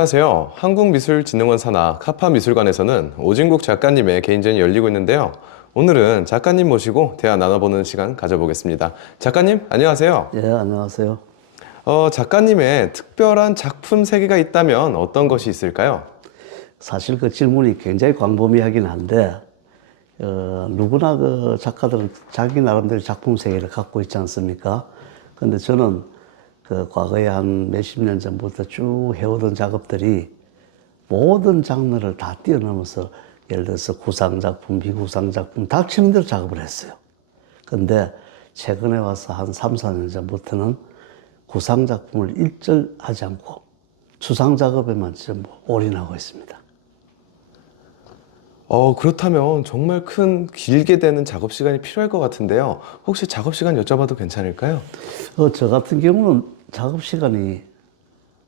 안녕하세요. 한국미술진흥원 산하 카파미술관에서는 오진국 작가님의 개인전이 열리고 있는데요. 오늘은 작가님 모시고 대화 나눠보는 시간 가져보겠습니다. 작가님, 안녕하세요. 예, 안녕하세요. 작가님의 특별한 작품 세계가 있다면 어떤 것이 있을까요? 사실 그 질문이 굉장히 광범위하긴 한데, 누구나 그 작가들은 자기 나름대로 작품 세계를 갖고 있지 않습니까? 근데 저는 그 과거에 한 몇십 년 전부터 쭉 해오던 작업들이 모든 장르를 다 뛰어넘어서 예를 들어서 구상작품, 비구상작품 다 치는 대로 작업을 했어요. 근데 최근에 와서 한 3, 4년 전부터는 구상작품을 일절하지 않고 추상작업에만 전부 올인하고 있습니다. 그렇다면 정말 큰 길게 되는 작업 시간이 필요할 것 같은데요. 혹시 작업 시간 여쭤봐도 괜찮을까요? 저 같은 경우는 작업 시간이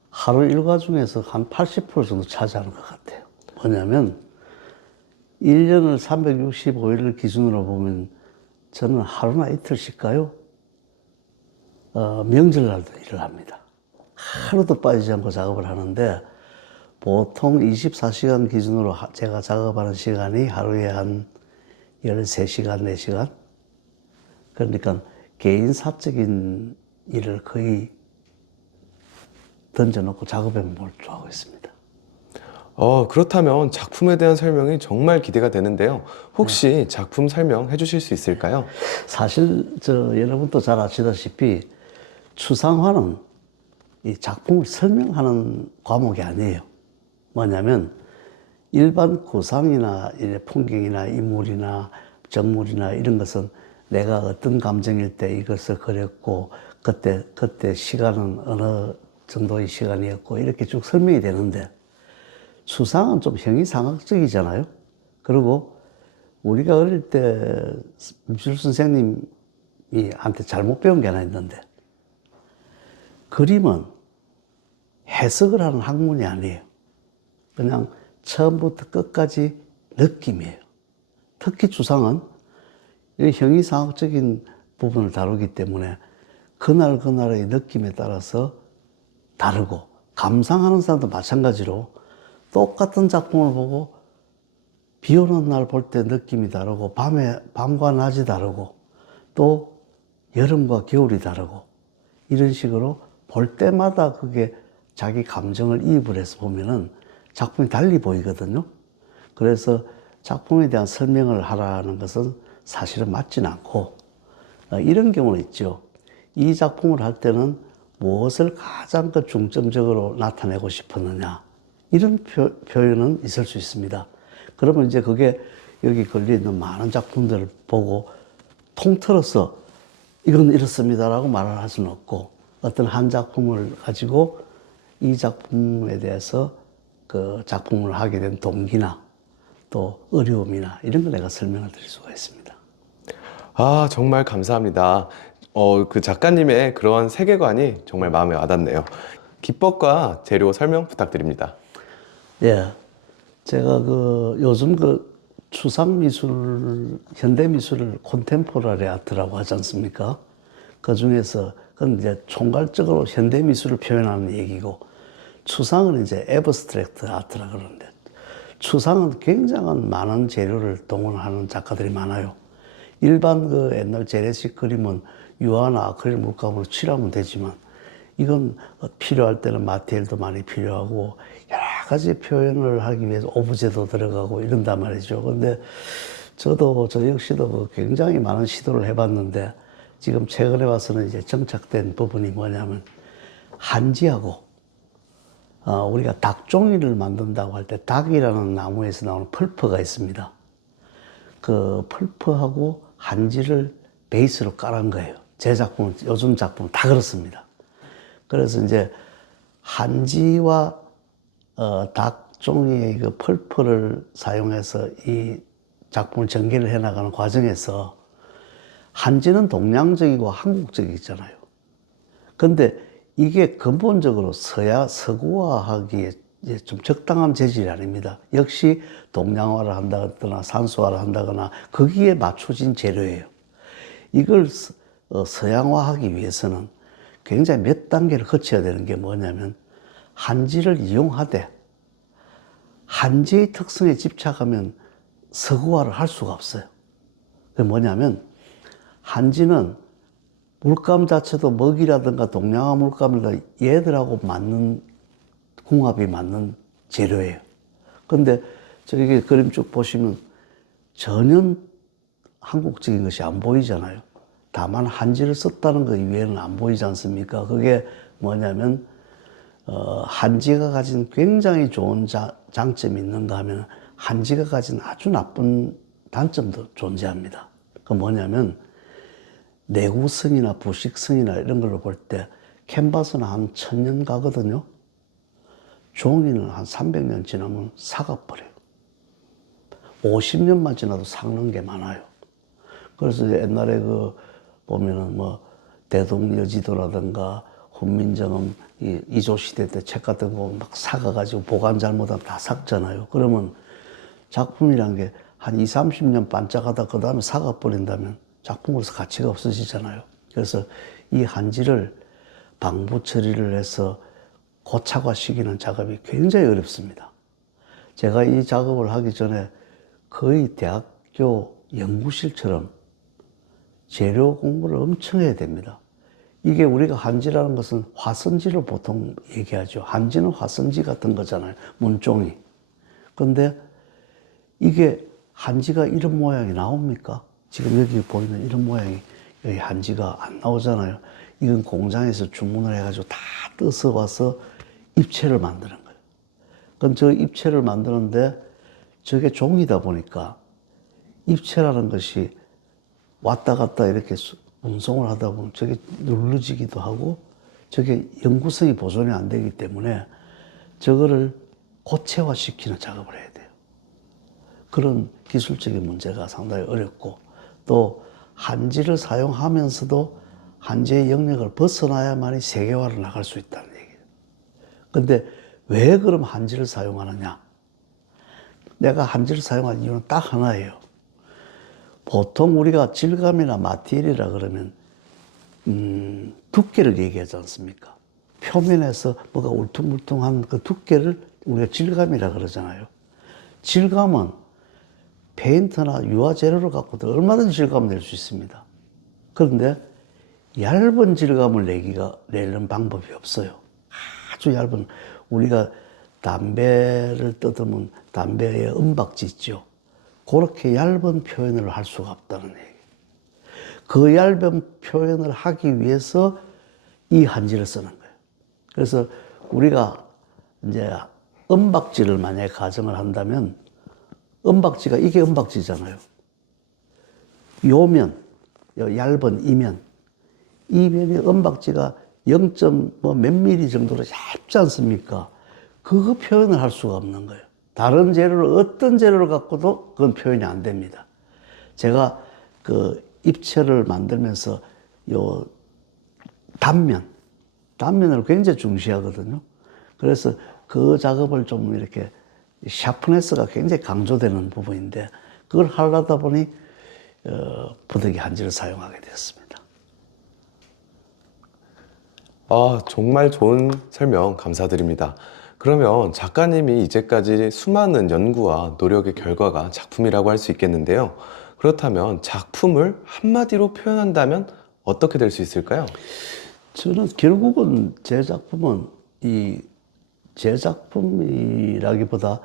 하루 일과 중에서 한 80% 정도 차지하는 것 같아요. 뭐냐면 1년을 365일을 기준으로 보면 저는 하루나 이틀 쉴까요? 명절날도 일을 합니다. 하루도 빠지지 않고 작업을 하는데 보통 24시간 기준으로 제가 작업하는 시간이 하루에 한 13시간, 4시간? 그러니까 개인 사적인 일을 거의 던져놓고 작업에 몰두하고 있습니다. 그렇다면 작품에 대한 설명이 정말 기대가 되는데요. 혹시 작품 설명해 주실 수 있을까요? 사실 여러분도 잘 아시다시피 추상화는 이 작품을 설명하는 과목이 아니에요. 뭐냐면 일반 구상이나 풍경이나 인물이나 정물이나 이런 것은 내가 어떤 감정일 때 이것을 그렸고 그때 시간은 어느 정도의 시간이었고 이렇게 쭉 설명이 되는데 추상은 좀 형이상학적이잖아요. 그리고 우리가 어릴 때 미술 선생님이 한테 잘못 배운 게 하나 있는데 그림은 해석을 하는 학문이 아니에요. 그냥 처음부터 끝까지 느낌이에요. 특히 추상은 형이상학적인 부분을 다루기 때문에 그날의 느낌에 따라서 다르고 감상하는 사람도 마찬가지로 똑같은 작품을 보고 비 오는 날 볼 때 느낌이 다르고 밤과 낮이 다르고 또 여름과 겨울이 다르고 이런 식으로 볼 때마다 그게 자기 감정을 이입을 해서 보면은 작품이 달리 보이거든요. 그래서 작품에 대한 설명을 하라는 것은 사실은 맞지는 않고 이런 경우는 있죠. 이 작품을 할 때는 무엇을 가장 중점적으로 나타내고 싶었느냐 이런 표현은 있을 수 있습니다. 그러면 이제 그게 여기 걸려있는 많은 작품들을 보고 통틀어서 이건 이렇습니다라고 말을 할 수는 없고 어떤 한 작품을 가지고 이 작품에 대해서 그 작품을 하게 된 동기나 또 어려움이나 이런 걸 내가 설명을 드릴 수가 있습니다. 정말 감사합니다. 그 작가님의 그런 세계관이 정말 마음에 와닿네요. 기법과 재료 설명 부탁드립니다. 예. 제가 요즘 추상미술, 현대미술을 콘템포러리 아트라고 하지 않습니까? 그 중에서, 그건 이제 총괄적으로 현대미술을 표현하는 얘기고, 추상은 이제 에버스트랙트 아트라 그러는데, 추상은 굉장한 많은 재료를 동원하는 작가들이 많아요. 일반 옛날 재래식 그림은 유화나 아크릴 물감으로 칠하면 되지만, 이건 필요할 때는 마테리얼도 많이 필요하고, 여러 가지 표현을 하기 위해서 오브제도 들어가고 이런단 말이죠. 근데 저 역시도 굉장히 많은 시도를 해봤는데, 지금 최근에 와서는 이제 정착된 부분이 뭐냐면, 한지하고, 우리가 닭종이를 만든다고 할 때 닭이라는 나무에서 나오는 펄프가 있습니다. 그 펄프하고 한지를 베이스로 깔은 거예요. 제 작품은, 요즘 작품은 다 그렇습니다. 그래서 이제 한지와 닭종이의 그 펄프를 사용해서 이 작품을 전개를 해나가는 과정에서 한지는 동양적이고 한국적이잖아요. 근데 이게 근본적으로 서구화하기에 좀 적당한 재질이 아닙니다. 역시 동양화를 한다거나 산수화를 한다거나 거기에 맞춰진 재료예요. 이걸 서양화하기 위해서는 굉장히 몇 단계를 거쳐야 되는 게 뭐냐면 한지를 이용하되 한지의 특성에 집착하면 서구화를 할 수가 없어요. 그게 뭐냐면 한지는 물감 자체도 먹이라든가 동양화 물감이라 얘들하고 맞는 궁합이 맞는 재료예요. 근데 저기 그림 쭉 보시면 전혀 한국적인 것이 안 보이잖아요. 다만 한지를 썼다는 것 이외에는 안 보이지 않습니까? 그게 뭐냐면 한지가 가진 굉장히 좋은 장점이 있는가 하면 한지가 가진 아주 나쁜 단점도 존재합니다. 그 뭐냐면 내구성이나 부식성이나 이런 걸로 볼 때 캔버스는 한 1000년 가거든요. 종이는 한 300년 지나면 삭아버려요. 50년만 지나도 삭는 게 많아요. 그래서 옛날에 보면은 대동여지도라든가 훈민정음 이조시대 때 책 같은 거 막 삭아가지고 보관 잘못하면 다 삭잖아요. 그러면 작품이란 게 한 20, 30년 반짝하다 그 다음에 삭아버린다면 작품으로서 가치가 없어지잖아요. 그래서 이 한지를 방부 처리를 해서 고착화시키는 작업이 굉장히 어렵습니다. 제가 이 작업을 하기 전에 거의 대학교 연구실처럼 재료 공부를 엄청 해야 됩니다. 이게 우리가 한지라는 것은 화선지를 보통 얘기하죠. 한지는 화선지 같은 거잖아요. 문종이. 근데 이게 한지가 이런 모양이 나옵니까? 지금 여기 보이는 이런 모양이 여기 한지가 안 나오잖아요. 이건 공장에서 주문을 해가지고 다 떠서 와서 입체를 만드는 거예요. 그럼 저 입체를 만드는데 저게 종이다 보니까 입체라는 것이 왔다 갔다 이렇게 운송을 하다 보면 저게 눌러지기도 하고 저게 영구성이 보존이 안 되기 때문에 저거를 고체화시키는 작업을 해야 돼요. 그런 기술적인 문제가 상당히 어렵고 또 한지를 사용하면서도 한지의 영역을 벗어나야만이 세계화로 나갈 수 있다는 얘기예요. 근데 왜 그럼 한지를 사용하느냐? 내가 한지를 사용한 이유는 딱 하나예요. 보통 우리가 질감이나 마티리얼이라 그러면 두께를 얘기하지 않습니까? 표면에서 뭐가 울퉁불퉁한 그 두께를 우리가 질감이라 그러잖아요. 질감은 페인트나 유화 재료를 갖고도 얼마든지 질감을 낼 수 있습니다. 그런데 얇은 질감을 내는 방법이 없어요. 아주 얇은, 우리가 담배를 뜯으면 담배에 은박지 있죠. 그렇게 얇은 표현을 할 수가 없다는 얘기예요. 그 얇은 표현을 하기 위해서 이 한지를 쓰는 거예요. 그래서 우리가 이제 은박지를 만약에 가정을 한다면 은박지가 이게 은박지잖아요. 요면, 얇은 이면, 이 면이 은박지가 0. 몇 미리 정도로 얇지 않습니까? 그거 표현을 할 수가 없는 거예요. 다른 재료를, 어떤 재료를 갖고도 그건 표현이 안 됩니다. 제가 그 입체를 만들면서 요 단면을 굉장히 중시하거든요. 그래서 그 작업을 좀 이렇게 샤프네스가 굉장히 강조되는 부분인데 그걸 하려다 보니 부득이 한지를 사용하게 되었습니다. 정말 좋은 설명 감사드립니다. 그러면 작가님이 이제까지 수많은 연구와 노력의 결과가 작품이라고 할 수 있겠는데요. 그렇다면 작품을 한마디로 표현한다면 어떻게 될 수 있을까요? 저는 결국은 제 작품은 제 작품이라기보다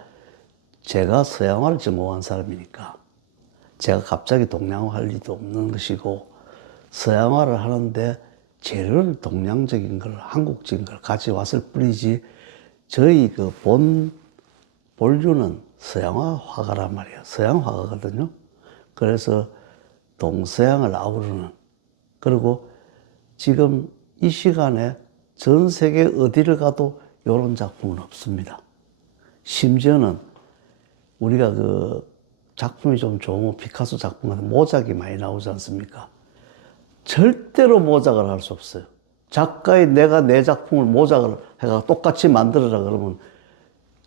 제가 서양화를 전공한 사람이니까 제가 갑자기 동양화할 리도 없는 것이고 서양화를 하는데 재료를 동양적인 걸, 한국적인 걸 가져왔을 뿐이지 저희 그 본류는 서양화 화가란 말이에요. 서양 화가거든요. 그래서 동서양을 아우르는, 그리고 지금 이 시간에 전 세계 어디를 가도 이런 작품은 없습니다. 심지어는 우리가 그 작품이 좀 좋으면 피카소 작품 같은 모작이 많이 나오지 않습니까? 절대로 모작을 할 수 없어요. 내가 내 작품을 모작을 해가 똑같이 만들어라 그러면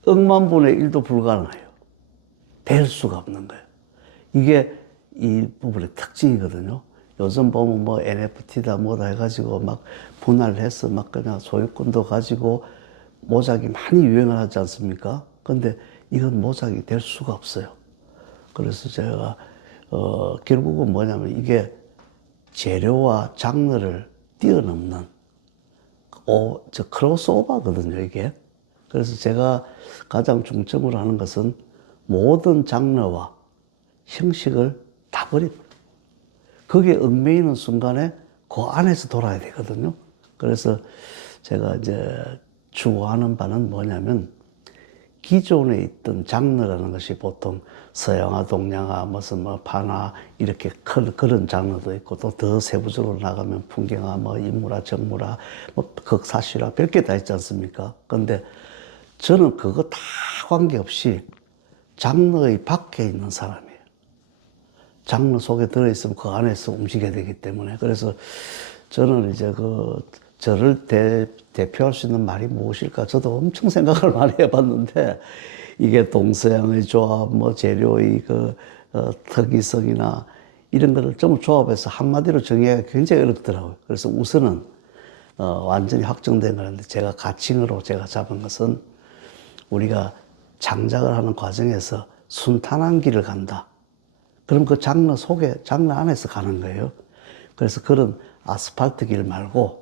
억만분의 1도 불가능해요. 될 수가 없는 거예요. 이게 이 부분의 특징이거든요. 요즘 보면 NFT다 뭐다 해가지고 막 분할해서 막 그냥 소유권도 가지고 모작이 많이 유행을 하지 않습니까? 근데 이건 모작이 될 수가 없어요. 그래서 제가 결국은 뭐냐면 이게 재료와 장르를 뛰어넘는 저 크로스오버거든요, 이게. 그래서 제가 가장 중점으로 하는 것은 모든 장르와 형식을 다 버립니다. 거기에 얽매이는 순간에 그 안에서 돌아야 되거든요. 그래서 제가 이제 추구하는 바는 뭐냐면 기존에 있던 장르라는 것이 보통 서양화, 동양화, 무슨 뭐 판화 이렇게 그런 장르도 있고 또 더 세부적으로 나가면 풍경화, 뭐 인물화, 정물화, 뭐 극사실화 별게 다 있지 않습니까? 근데 저는 그거 다 관계없이 장르의 밖에 있는 사람이에요. 장르 속에 들어있으면 그 안에서 움직여야 되기 때문에. 그래서 저는 이제 저를 대표할 수 있는 말이 무엇일까? 저도 엄청 생각을 많이 해봤는데, 이게 동서양의 조합, 뭐 재료의 특이성이나 이런 거를 좀 조합해서 한마디로 정의하기가 굉장히 어렵더라고요. 그래서 우선은, 완전히 확정된 거는데, 제가 가칭으로 제가 잡은 것은 우리가 창작을 하는 과정에서 순탄한 길을 간다. 그럼 그 장르 속에, 장르 안에서 가는 거예요. 그래서 그런 아스팔트 길 말고,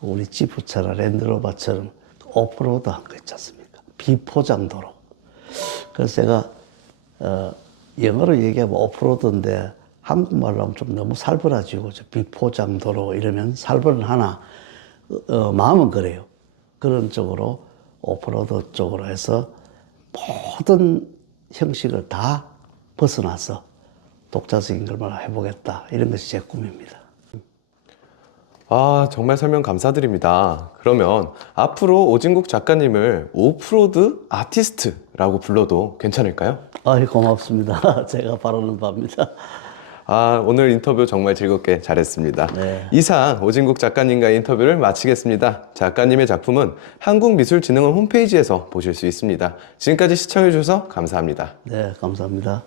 우리 지프차나 랜드로버처럼 오프로드 한 거 있지 않습니까? 비포장도로. 그래서 제가, 영어로 얘기하면 오프로드인데, 한국말로 하면 좀 너무 살벌해지고, 비포장도로 이러면 살벌하나, 마음은 그래요. 그런 쪽으로, 오프로드 쪽으로 해서 모든 형식을 다 벗어나서 독자적인 걸만 해보겠다. 이런 것이 제 꿈입니다. 아, 정말 설명 감사드립니다. 그러면 앞으로 오진국 작가님을 오프로드 아티스트라고 불러도 괜찮을까요? 아이, 고맙습니다. 제가 바라는 바입니다. 아, 오늘 인터뷰 정말 즐겁게 잘했습니다. 네. 이상 오진국 작가님과의 인터뷰를 마치겠습니다. 작가님의 작품은 한국미술진흥원 홈페이지에서 보실 수 있습니다. 지금까지 시청해주셔서 감사합니다. 네, 감사합니다.